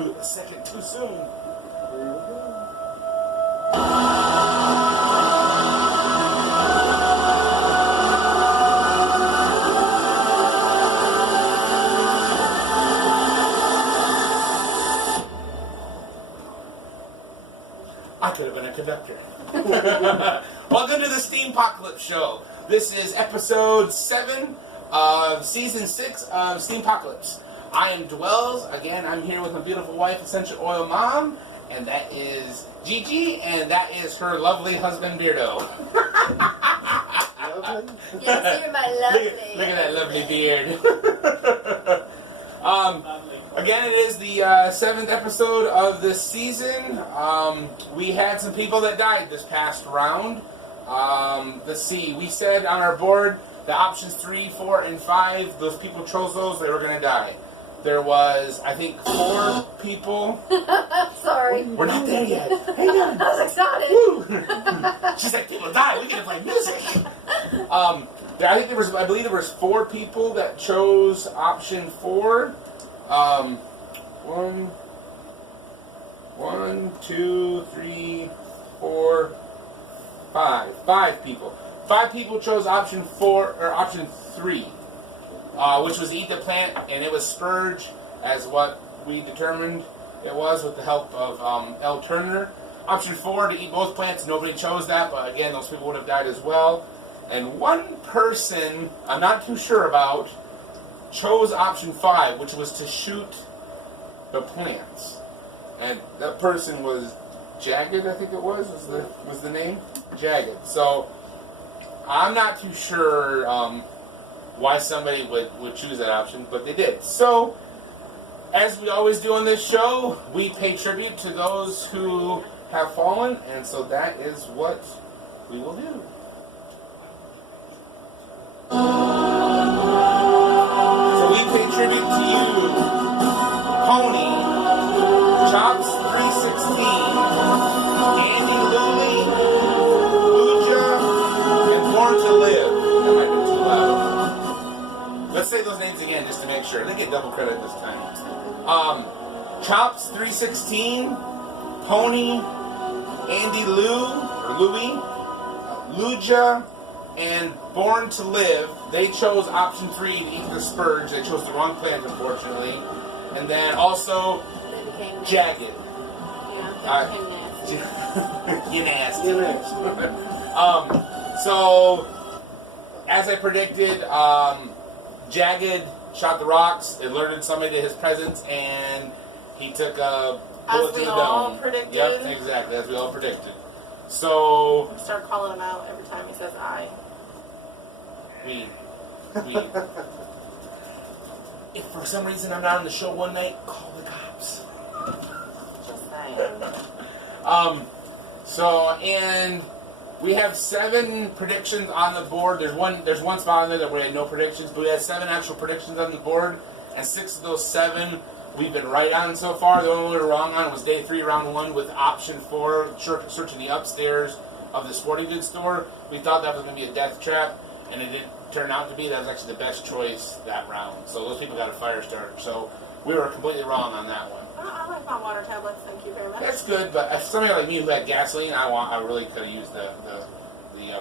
A second too soon. I could have been a conductor. Welcome to the Steem-Pocalypse Show. This is episode 7 of season 6 of Steem-Pocalypse. I am Dwells. Again, I'm here with my beautiful wife, Essential Oil Mom, and that is Gigi, and that is her lovely husband, Beardo. Yes, you're my lovely. Look at that lovely beard. Again, it is the 7th episode of this season. We had some people that died this past round. Let's see, we said on our board the options 3, 4, and 5, those people chose those, they were going to die. There was, I think, 4 people. Sorry. We're not there yet. Hang on. I was excited. Woo. She's like, people die, we get to play music. I believe there was 4 people that chose option 4. 1, 2, 3, 4, 5. 5 people. 5 people chose option 4 or option 3, which was eat the plant, and it was Spurge, as what we determined it was with the help of L. Turner. Option 4 to eat both plants. Nobody chose that, but again, those people would have died as well. And one person I'm not too sure about chose option 5, which was to shoot the plants, and that person was Jagged, I think it was the name, Jagged. So I'm not too sure why somebody would choose that option, but they did. So as we always do on this show, we pay tribute to those who have fallen, and so that is what we will do. We pay tribute to you, Pony, Chops 316, Andy Lully, Luja, and Born to Live. That might be too loud. Let's say those names again just to make sure. They get double credit this time. Chops 316, Pony, Andy Louie, Luja, and Born to Live. They chose option 3 to eat the Spurge. They chose the wrong plant, unfortunately. And then also Jagged. Yeah, You nasty. So, as I predicted, Jagged shot the rocks, alerted somebody to his presence, and he took a bullet to the dome. As we all predicted. Yep, exactly, as we all predicted. So, I start calling him out every time he says I. If for some reason I'm not on the show one night, call the cops. Just saying. And we have 7 predictions on the board. There's one spot on there that we had no predictions, but we had 7 actual predictions on the board, and 6 of those 7 we've been right on so far. The only one we were wrong on was day 3, round 1, with option 4, searching the upstairs of the sporting goods store. We thought that was going to be a death trap, and it didn't turn out to be. That was actually the best choice that round. So those people got a fire starter. So we were completely wrong on that one. I like my water tablets, thank you very much. That's good, but if somebody like me who had gasoline, I really could have used the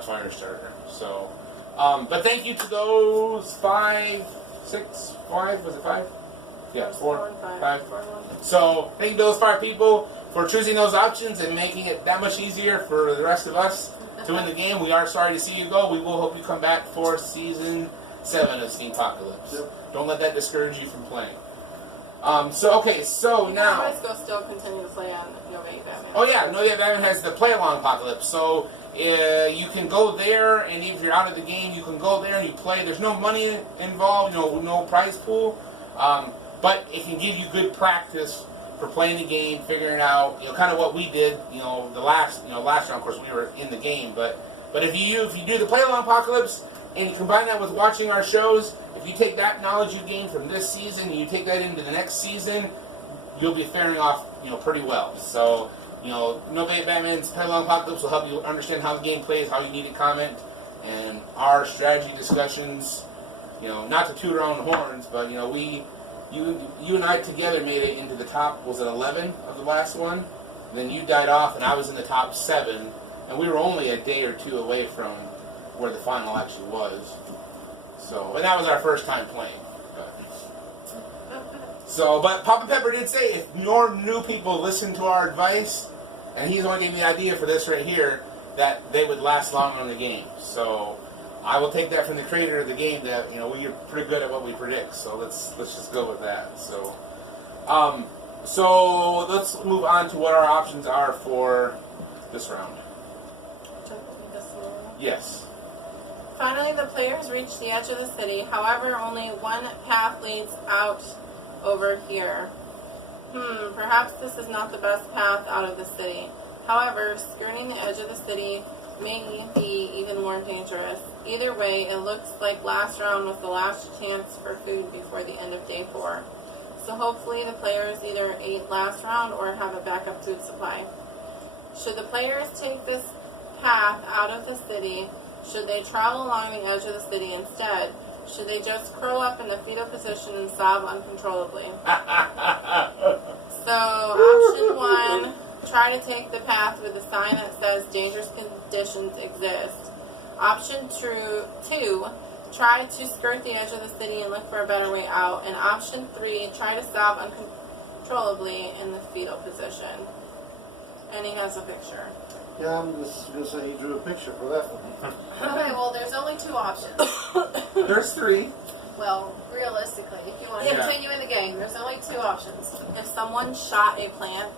fire starter. So, but thank you to those 5, 6, 5, was it 5? Yeah, 4, 5. So thank you to those 5 people for choosing those options and making it that much easier for the rest of us to win the game. We are sorry to see you go. We will hope you come back for season 7 of Steem-Pocalypse. Yep. Don't let that discourage you from playing. So now... Let's go still continue to play on No Yay Batman. Oh yeah, No Yay Batman has the play-along apocalypse. So you can go there, and if you're out of the game, you can go there and you play. There's no money involved, no prize pool, but it can give you good practice for playing the game, figuring out, kind of what we did, the last round. Of course, we were in the game, but if you do the play-along apocalypse and you combine that with watching our shows, if you take that knowledge you gained from this season and you take that into the next season, you'll be faring off, pretty well. So, No Yay Batman's play-along apocalypse will help you understand how the game plays, how you need to comment, and our strategy discussions. Not to toot our own horns, but we you and I together made it into the top, was it 11 of the last one? And then you died off, and I was in the top 7, and we were only a day or two away from where the final actually was. So, and that was our first time playing. But Papa Pepper did say if more new people listen to our advice, and he's only gave me the idea for this right here, that they would last longer in the game. So I will take that from the creator of the game that, we're pretty good at what we predict. So let's just go with that. So let's move on to what our options are for this round. Yes. Finally, the players reach the edge of the city. However, only one path leads out over here. Perhaps this is not the best path out of the city. However, skirting the edge of the city may be even more dangerous. Either way, it looks like last round was the last chance for food before the end of day 4. So hopefully the players either ate last round or have a backup food supply. Should the players take this path out of the city, should they travel along the edge of the city instead? Should they just curl up in the fetal position and sob uncontrollably? So, option 1, try to take the path with a sign that says dangerous conditions exist. Option 2, try to skirt the edge of the city and look for a better way out. And option 3, try to sob uncontrollably in the fetal position. And he has a picture. Yeah, I'm just going to say he drew a picture for that one. Okay, well, there's only 2 options. There's 3. Well, realistically, if you want to continue in the game, there's only 2 options. If someone shot a plant,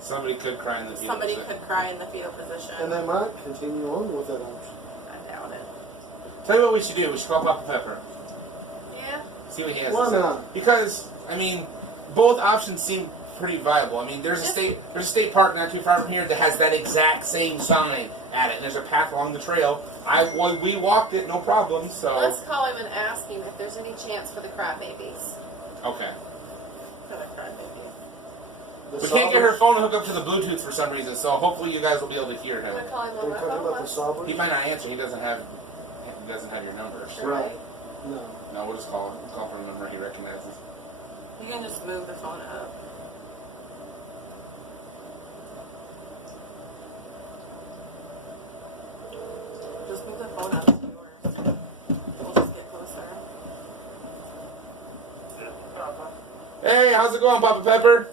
Somebody could cry in the fetal somebody position. could cry in the fetal position. And they might continue on with that option. I doubt it. Tell you what we should do. We should call Papa Pepper. Yeah. See what he has Why to say. not? Because, both options seem pretty viable. There's a state park not too far from here that has that exact same sign at it, and there's a path along the trail. We walked it, no problem. So Let's call him and ask him if there's any chance for the crybabies. okay. For the crybaby. We can't get her phone to hook up to the Bluetooth for some reason, so hopefully you guys will be able to hear I'm him. going to call him on We're my talking phone. about the sobbers? He might not answer. He doesn't have your number. Sure. Right. No. No, we'll just call him. We'll call for a number he recognizes. You can just move the phone up. Just move the phone up to yours. We'll just get closer. Hey, how's it going, Papa Pepper?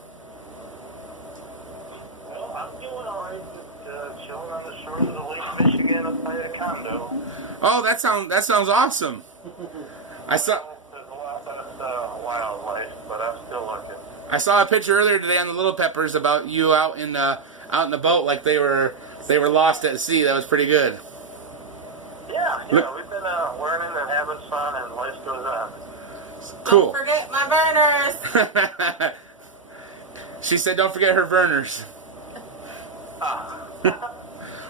Well, I'm doing alright. Just chilling on the shores of the Lake Michigan up by a condo. Oh, that sounds awesome. I saw There's a lot of wildlife, but I'm still looking. I saw a picture earlier today on the Little Peppers about you out in the boat, like they were lost at sea. That was pretty good. Yeah, we've been learning and having fun, and life goes on. Cool. Don't forget my burners! She said, "Don't forget her Verners." Ah.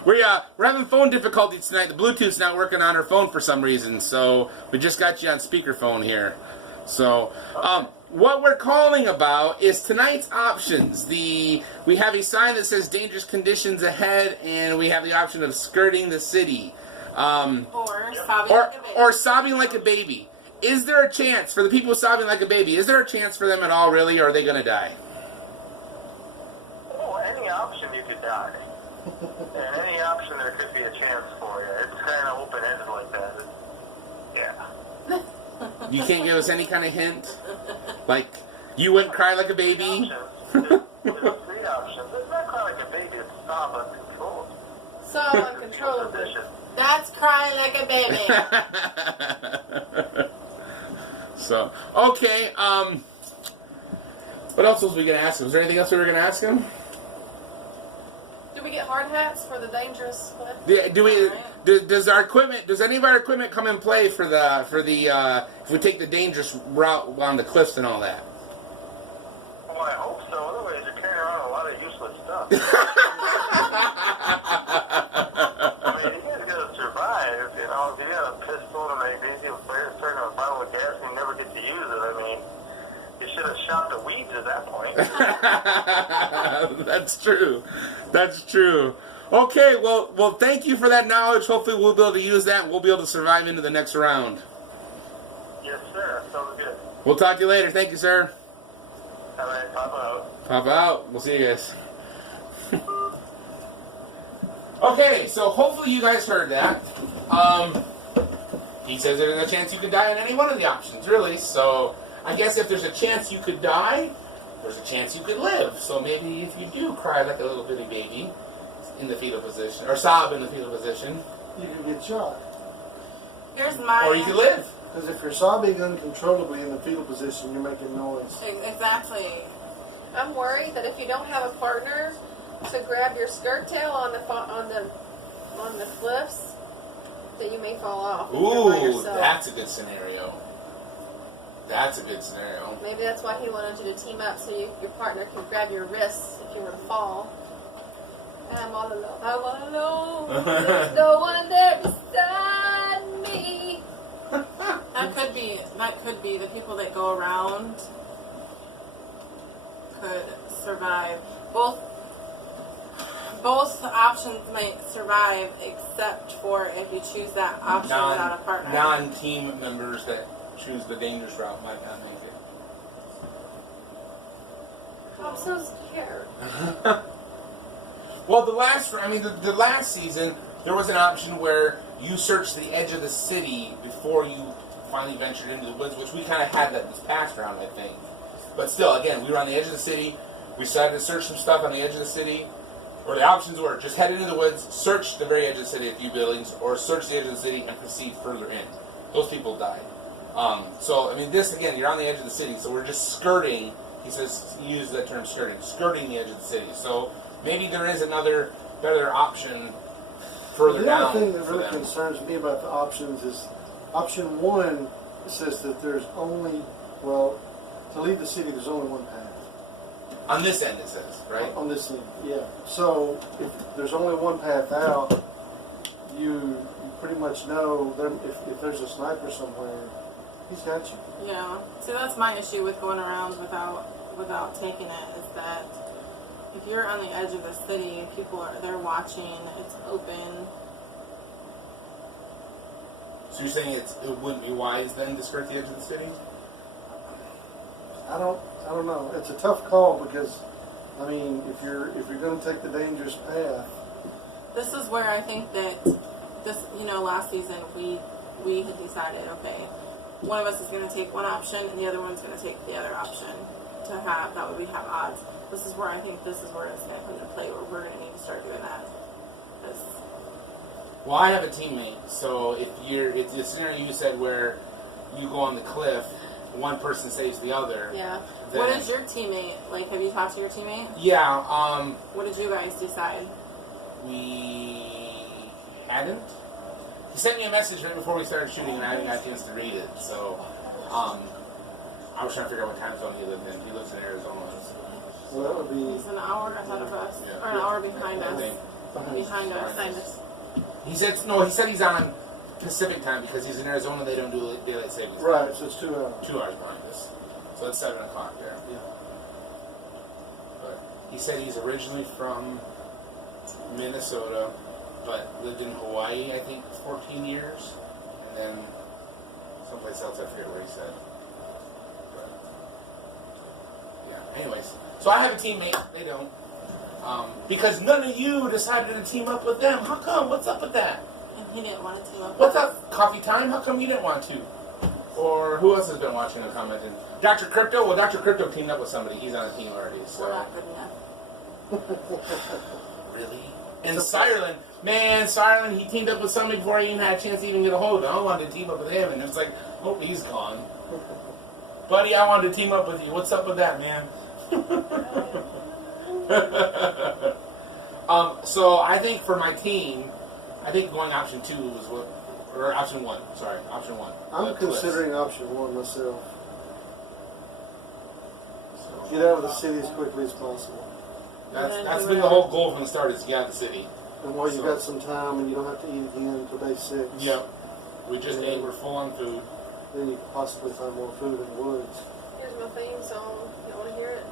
We're having phone difficulties tonight. The Bluetooth's not working on her phone for some reason, so we just got you on speakerphone here. So, what we're calling about is tonight's options. We have a sign that says dangerous conditions ahead, and we have the option of skirting the city. Or sobbing like a baby. Or sobbing like a baby. Is there a chance for the people sobbing like a baby? Is there a chance for them at all, really, or are they going to die? Well, any option you could die. And any option there could be a chance for you. It's kind of open-ended like that. Yeah. You can't give us any kind of hint? Like, you wouldn't cry like a baby? There's 3 options. It's not cry like a baby. It's sob uncontrolled. So uncontrollably. Position. That's crying like a baby. So, okay, what else was we going to ask him? Was there anything else we were going to ask him? Do we get hard hats for the dangerous cliff? Does any of our equipment come in play for the if we take the dangerous route on the cliffs and all that? Well, I hope so. Otherwise, you're carrying around a lot of useless stuff. You guys gotta survive, If you got a pistol and maybe a player turning a bottle of gas and you never get to use it, you should have shot the weeds at that point. That's true. Okay, well, thank you for that knowledge. Hopefully we'll be able to use that and we'll be able to survive into the next round. Yes, sir. Sounds good. We'll talk to you later. Thank you, sir. All right, pop out. Pop out. We'll see you guys. Okay, so hopefully you guys heard that. He says there's a chance you could die on any one of the options, really. So I guess if there's a chance you could die, there's a chance you could live. So maybe if you do cry like a little bitty baby in the fetal position, or sob in the fetal position, You can get shot. Here's my. or you could live. Because if you're sobbing uncontrollably in the fetal position, you're making noise. Exactly. I'm worried that if you don't have a partner to grab your skirt tail on the cliffs, that you may fall off. if you're by Ooh, yourself. that's a good scenario. That's a good scenario. Maybe that's why he wanted you to team up so your partner can grab your wrists if you were to fall. And I'm all alone. I'm all alone. There's no one there beside me. That could be the people that go around could survive. Both options might survive, except for if you choose that option without a partner. Non-team members that choose the dangerous route might not make it. I'm so scared. Well, the last season, there was an option where you searched the edge of the city before you finally ventured into the woods, which we kind of had that this past round, I think. But still, again, we were on the edge of the city. We decided to search some stuff on the edge of the city. Or the options were just head into the woods, search the very edge of the city, a few buildings, or search the edge of the city and proceed further in. Those people died. This, again, you're on the edge of the city, so we're just skirting. He says, he used that term skirting the edge of the city. So maybe there is another better option further down. The other thing that for really them. concerns me about the options is option 1 says that there's only, to leave the city, there's only one path. On this end, it says, right? On this end, yeah. So if there's only one path out, you pretty much know if there's a sniper somewhere, he's got you. Yeah. See, that's my issue with going around without taking it, is that if you're on the edge of the city, they're watching, it's open. So you're saying it wouldn't be wise then to skirt the edge of the city? I don't know. It's a tough call because, if you're going to take the dangerous path, This is where I think that last season we had decided, okay, one of us is going to take one option and the other one's going to take the other option that way we have odds. This is where it's going to come into play, where we're going to need to start doing that. Well, I have a teammate, so it's the scenario you said where you go on the cliff, one person saves the other. Yeah. What is your teammate? Like, have you talked to your teammate? Yeah, What did you guys decide? we hadn't. He sent me a message right before we started shooting, and I hadn't got a chance to read it, so, I was trying to figure out what time zone he lived in. He lives in Arizona. well, that would be He's an hour ahead of us, Yeah. or an hour behind I us. think. Behind us. He said he's on Pacific time because he's in Arizona. They don't do daylight savings time. right. So it's 2 hours. 2 hours behind us. So it's 7 o'clock there. Yeah. But he said he's originally from Minnesota, but lived in Hawaii, I think, 14 years. And then someplace else, I forget where he said. But, yeah, anyways. So I have a teammate. They don't. Because none of you decided to team up with them. How come? What's up with that? And he didn't want to team up. What's up? Coffee time? How come you didn't want to? Or who else has been watching and commenting? Dr. Crypto? Well, Dr. Crypto teamed up with somebody. He's on a team already. So. We're not good enough. Really? And Sireland. Man, Sireland, he teamed up with somebody before I even had a chance to even get a hold of him. I wanted to team up with him, and it's like, oh, he's gone. Buddy, I wanted to team up with you. What's up with that, man? So I think for my team, I think going option 2 was or option 1. Sorry, option 1. I'm considering option 1 myself. So Get out of the city as quickly as possible. that's been the whole goal from the start, is to get out of the city. And while you've got some time and you don't have to eat again until day 6, Yep. We just ate. We're full on food. then you can possibly find more food in the woods. Here's my theme song. You want to hear it?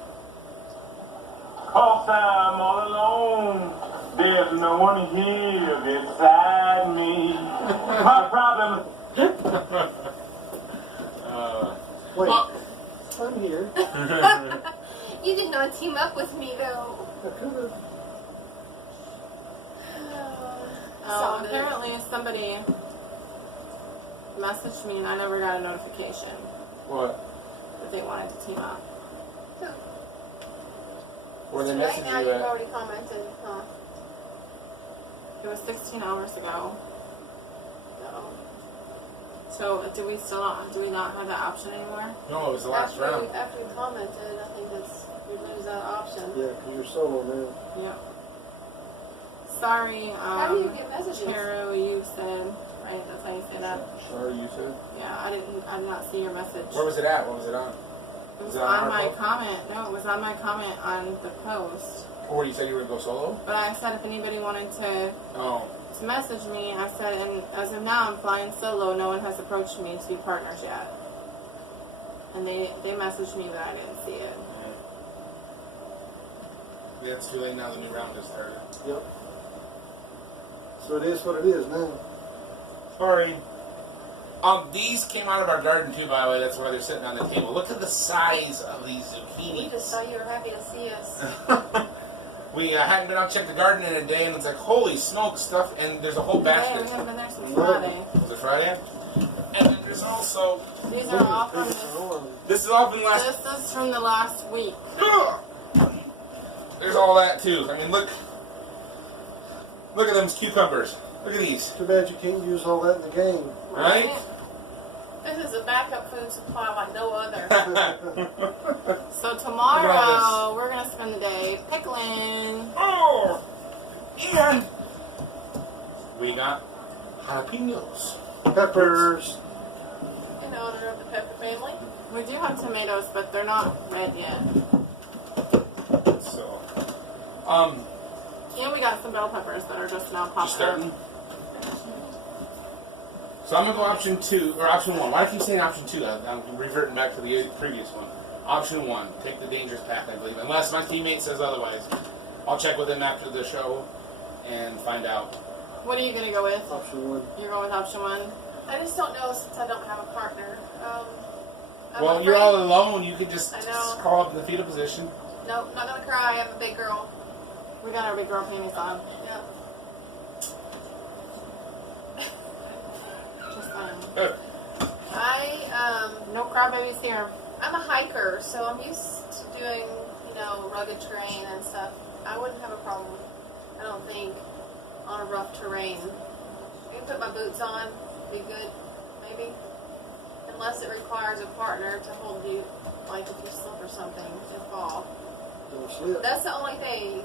Cause I'm all alone. There's no one here beside me. My problem. Wait, Well, I'm here. You did not team up with me, though. I could have. Oh, apparently somebody messaged me and I never got a notification What? that they wanted to team up. Where they Right message now, you you've at? already commented, huh? It was 16 hours ago. No. So do we not have that option anymore? No, it was the last round. After we commented, I think we lose that option. Yeah, because you're solo now. Yep. Sorry, How do you get messages? Charo, you said, right? That's how you say that? Sorry, you said? Yeah, I did not see your message. Where was it at? What was it on? It was it on on our my post? comment. No, it was on my comment on the post. Or you said you were going to go solo? But I said if anybody wanted to Oh. message me, I said, and as of now, I'm flying solo. No one has approached me to be partners yet. And they messaged me, but I didn't see it. Yeah, it's too late now. The new round just started. Yep. So it is what it is now. Sorry. These came out of our garden too, by the way. That's why they're sitting on the table. Look at the size of these zucchinis. We just saw you were happy to see us. We hadn't been out to check the garden in a day, and it's like, holy smoke, stuff, and there's a whole Yeah, basket. we haven't been there since Friday. Was it Friday? And then there's also, These are all from this is all from last, this is from the last week. there's all that too. I mean, look at them cucumbers. Look at these. Too bad you can't use all that in the game. Right? This is a backup food supply like no other. So Look at tomorrow, we're going to spend the day pickling. Oh! And we got jalapenos. Peppers. In honor of the Pepper family. We do have tomatoes, but they're not red yet. So, And we got some bell peppers that are just now just popping starting. up. So I'm gonna go option 2 or option 1. Why do I keep saying option 2? I'm reverting back to the previous one. Option 1, take the dangerous path, I believe. Unless my teammate says otherwise. I'll check with him after the show and find out. What are you going to go with? Option 1. You're going with option 1? I just don't know since I don't have a partner. I'm Well, you're afraid- all alone. You could just I know. crawl up in the fetal position. Nope, not gonna cry. I'm a big girl. We got our big girl panties on. Yeah. Just saying. No crybabies here. I'm a hiker, so I'm used to doing, rugged terrain and stuff. I wouldn't have a problem, I don't think, on a rough terrain. I can put my boots on, be good, maybe. Unless it requires a partner to hold you, like if you slip or something, and fall. Don't slip. That's the only thing.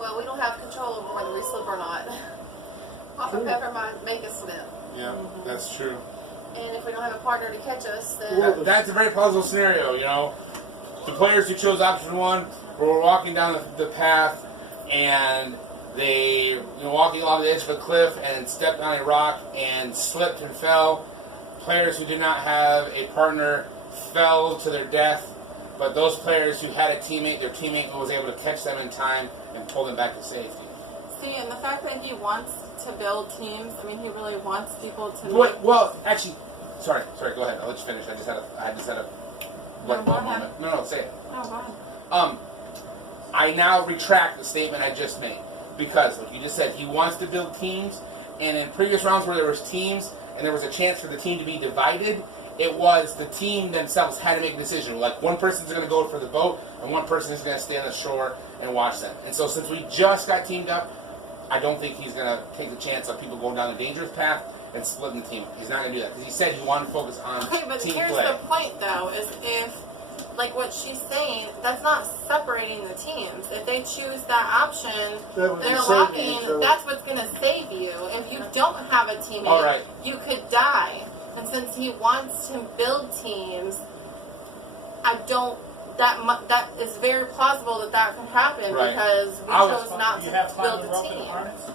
Well, we don't have control over whether we slip or not. Papa Pepper might make us slip. Yeah, that's true. And if we don't have a partner to catch us, then... That's a very plausible scenario, The players who chose option 1 were walking down the path and they were walking along the edge of a cliff and stepped on a rock and slipped and fell. Players who did not have a partner fell to their death, but those players who had a teammate, their teammate was able to catch them in time and pull them back to safety. See, and the fact that he wants to build teams, I mean, he really wants people to... Well, actually, sorry, go ahead. I'll let you finish. I just had a light bulb moment. No, say it. No, go ahead. I now retract the statement I just made because, like you just said, he wants to build teams, and in previous rounds where there was teams and there was a chance for the team to be divided, it was the team themselves had to make a decision. Like, one person's going to go for the boat, and one person is going to stay on the shore and watch them. And so since we just got teamed up, I don't think he's going to take the chance of people going down the dangerous path and splitting the team. He's not going to do that because he said he wanted to focus on Okay, but team here's play. the point, though, is if, like what she's saying, that's not separating the teams. If they choose that option, That would be they're saving locking, each other. that's what's going to save you. If you don't have a teammate, All right. you could die. And since he wants to build teams, that is very plausible that could happen Right. because we chose not to build a team.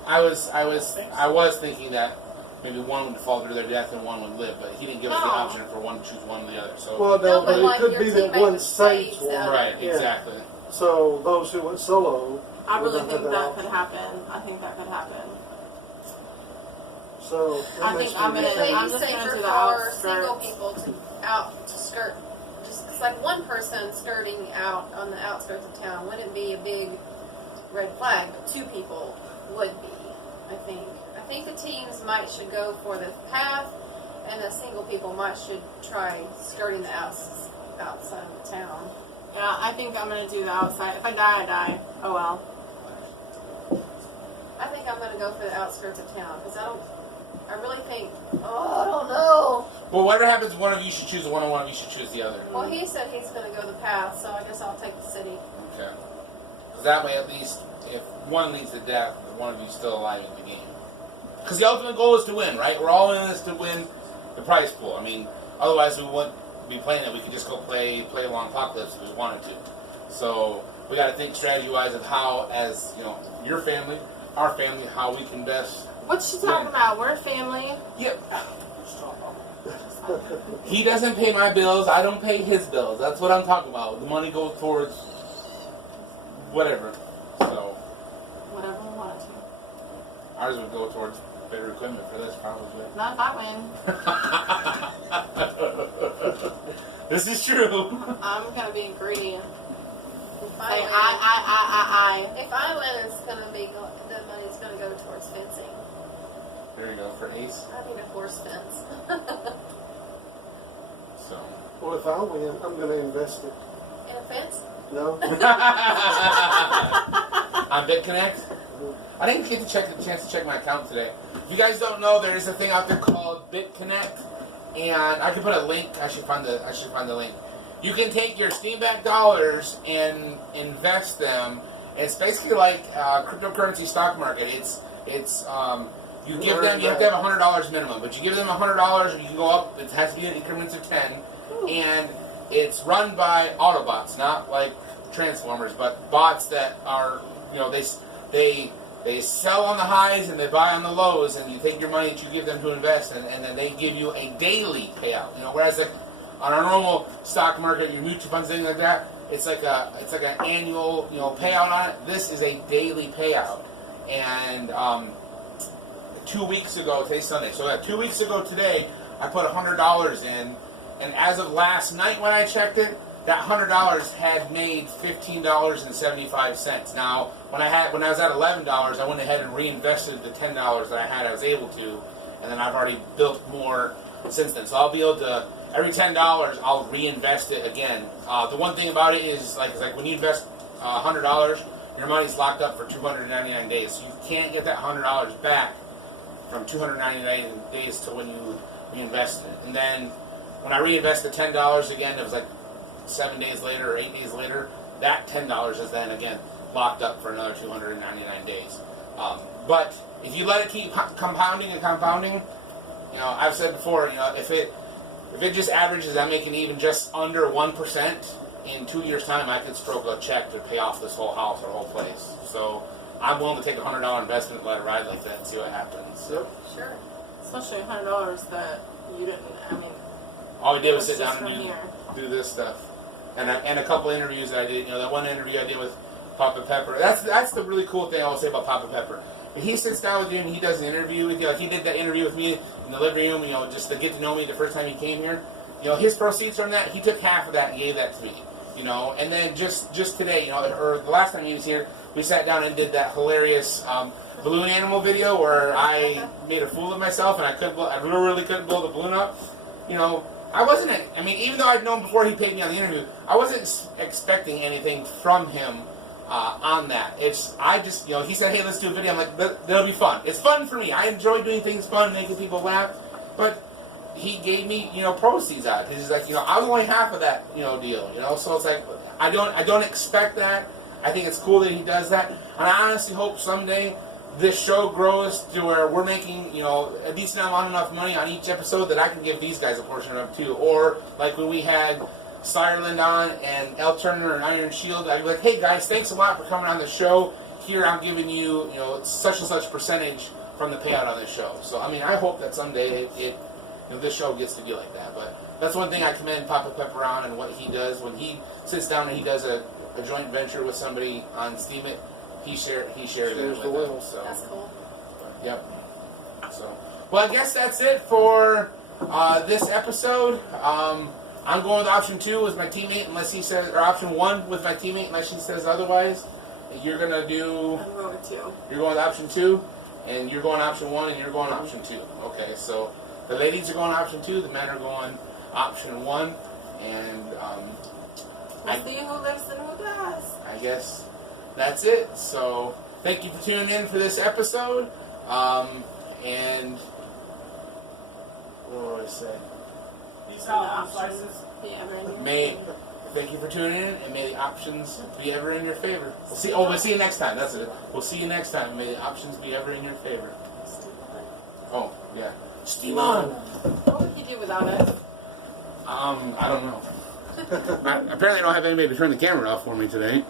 I was thinking that maybe one would fall to their death and one would live, but he didn't give us the No. option for one to choose one or the other. So Well, no, but like it could your be that teammate one was saves saved, one. right, Yeah. exactly. So those who went solo. I would really not think have that option. could happen. I think that could happen. So I think I'm be gonna- It may I'm be just gonna safer do the for single outskirts. people to skirt just like one person skirting out on the outskirts of town wouldn't be a big red flag, but 2 people would be, I think. I think the teams should go for the path, and the single people should try skirting the outside of the town. Yeah, I think I'm gonna do the outside. If I die, I die. Oh well. I think I'm going to go for the outskirts of town, because I really think, I don't know. Well, whatever happens, one of you should choose one, and one of you should choose the other. Well, he said he's going to go the path, so I guess I'll take the city. Okay. Because that way, at least, if one leads to death, one of you is still alive in the game. Because the ultimate goal is to win, right? We're all in this to win the prize pool. I mean, otherwise we wouldn't be playing it. We could just go play along Apocalypse if we wanted to. So we got to think strategy-wise of how, as you know, your family, our family, how we can best. What's she talking about? We're family. Yep. He doesn't pay my bills. I don't pay his bills. That's what I'm talking about. The money goes towards whatever. So Whatever we want to. ours would go towards better equipment for this, probably. Not if I win. This is true. I'm gonna be greedy. If Say I win, I. if I win, it's going to be, the money's going to go towards fencing. There you go for Ace. I need a horse fence. So. Well, if I win, I'm going to invest it. In a fence? No? On BitConnect? I didn't get to a chance to check my account today. If you guys don't know, there is a thing out there called BitConnect, and I can put a link. I should find the link. You can take your Steam-backed dollars and invest them. It's basically like cryptocurrency stock market. You give them. You have to have $100 minimum, but you give them $100, and you can go up. It has to be in increments of 10, and it's run by Autobots, not like Transformers, but bots that are, they sell on the highs and they buy on the lows, and you take your money that you give them to invest, and then they give you a daily payout. Whereas like on our normal stock market, your mutual funds, things like that, it's like an annual payout on it. This is a daily payout, and 2 weeks ago, today's Sunday, so 2 weeks ago today, I put $100 in, and as of last night when I checked it, that $100 had made $15.75. Now, when I was at $11, I went ahead and reinvested the $10 that I had. I was able to, and then I've already built more since then. So I'll be able to, every $10, I'll reinvest it again. The one thing about it is like when you invest $100, your money's locked up for 299 days. So you can't get that $100 back from 299 days to when you reinvest it. And then when I reinvest the $10 again, it was like 7 days later or 8 days later, that $10 is then again locked up for another 299 days. But if you let it keep compounding and compounding, I've said before, if it just averages, I'm making even just under 1%, in 2 years' time, I could stroke a check to pay off this whole house or whole place. So I'm willing to take a $100 investment and let it ride like that and see what happens. So. Sure. Especially $100 that you didn't. I mean, all we did was sit just down and from do this stuff, and a couple interviews that I did. That one interview I did with Papa Pepper. That's the really cool thing I will say about Papa Pepper. He sits down with you and he does an interview with you. Like he did that interview with me in the living room. Just to get to know me the first time he came here. His proceeds from that, he took half of that and gave that to me. And then just today, or the last time he was here, we sat down and did that hilarious balloon animal video where I made a fool of myself and I really couldn't blow the balloon up. I wasn't. Even though I'd known before he paid me on the interview, I wasn't expecting anything from him on that. He said, "Hey, let's do a video." I'm like, "That'll be fun. It's fun for me. I enjoy doing things fun, making people laugh." But he gave me, proceeds out. He's like, I was only half of that, deal. So it's like I don't expect that. I think it's cool that he does that, and I honestly hope someday this show grows to where we're making, a decent amount enough money on each episode that I can give these guys a portion of it too. Or like when we had Sireland on and El Turner and Iron Shield, I'd be like, "Hey guys, thanks a lot for coming on the show. Here I'm giving you, such and such percentage from the payout on this show." So I hope that someday this show gets to be like that. But that's one thing I commend Papa Pepper on and what he does when he sits down and he does a joint venture with somebody on Steam It. He shares it with them. So. That's cool. Yep. So, well, I guess that's it for this episode. I'm going with option 2 with my teammate unless he says, or option 1 with my teammate unless he says otherwise. You're gonna do. I'm going with 2. You're going with option 2, and you're going option 1, and you're going option 2. Okay, so the ladies are going option 2, the men are going option 1, and We'll see who lives and who does. I guess that's it. So thank you for tuning in for this episode. And what do I say? Peace out, slices. Yeah, right. May thank you for tuning in, and may the options be ever in your favor. We'll see. Oh, we'll see you next time. That's it. We'll see you next time. May the options be ever in your favor. Oh yeah, Steam on. What would you do without us? I don't know. Apparently, I don't have anybody to turn the camera off for me today.